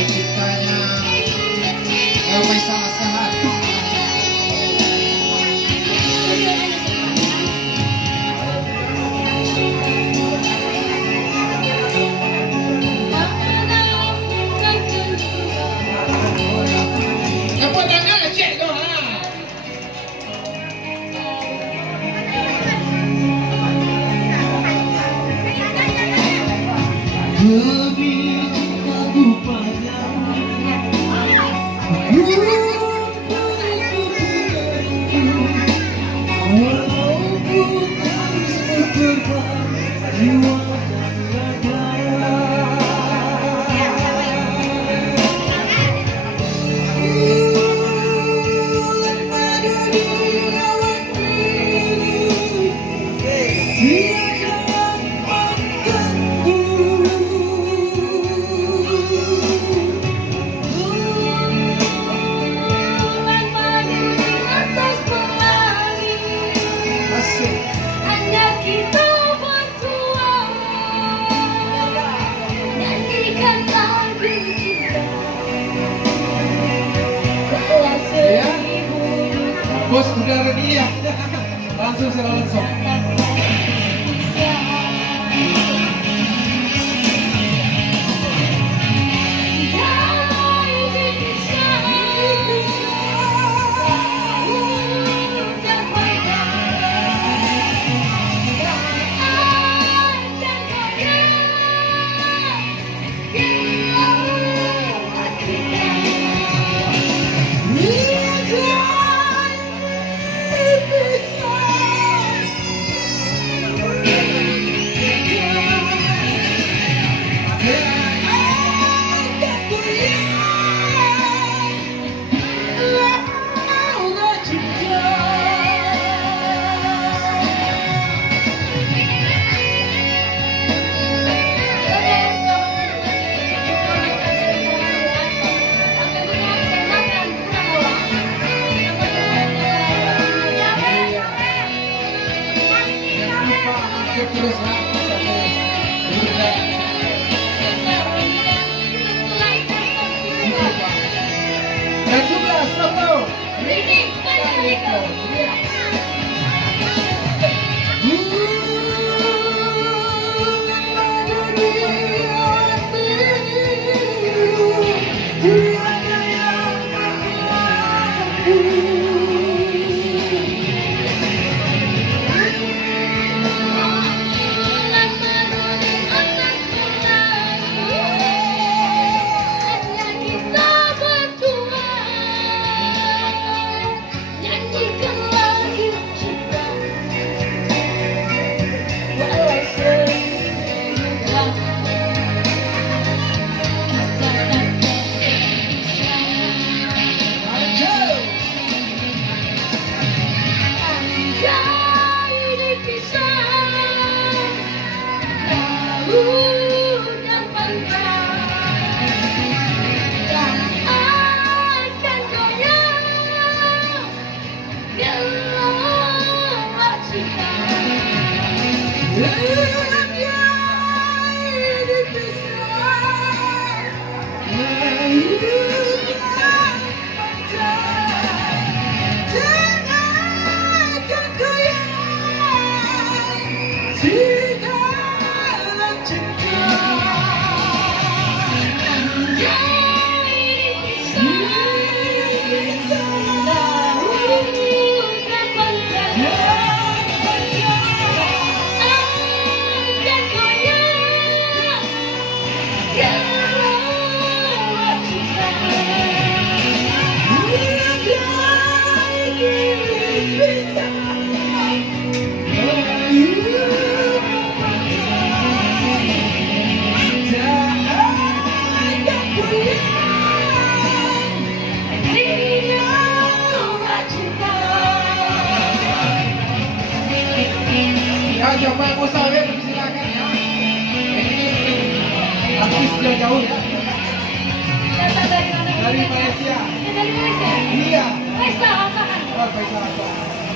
ciptanya damai salah sehat. Apa tangan cek kau ha? Lebih cintaku padamu, walaupun harus berkorban jiwa dan raga. Bos udah ready ya? Langsung saya langsung. Terus dan juga satu coba yang usaha ya, silakan ya. Ini artis jauh ya. Datang dari mana? Dari Malaysia. Dari Malaysia? Iya. Faisal Hasan. Oh, Faisal Hasan.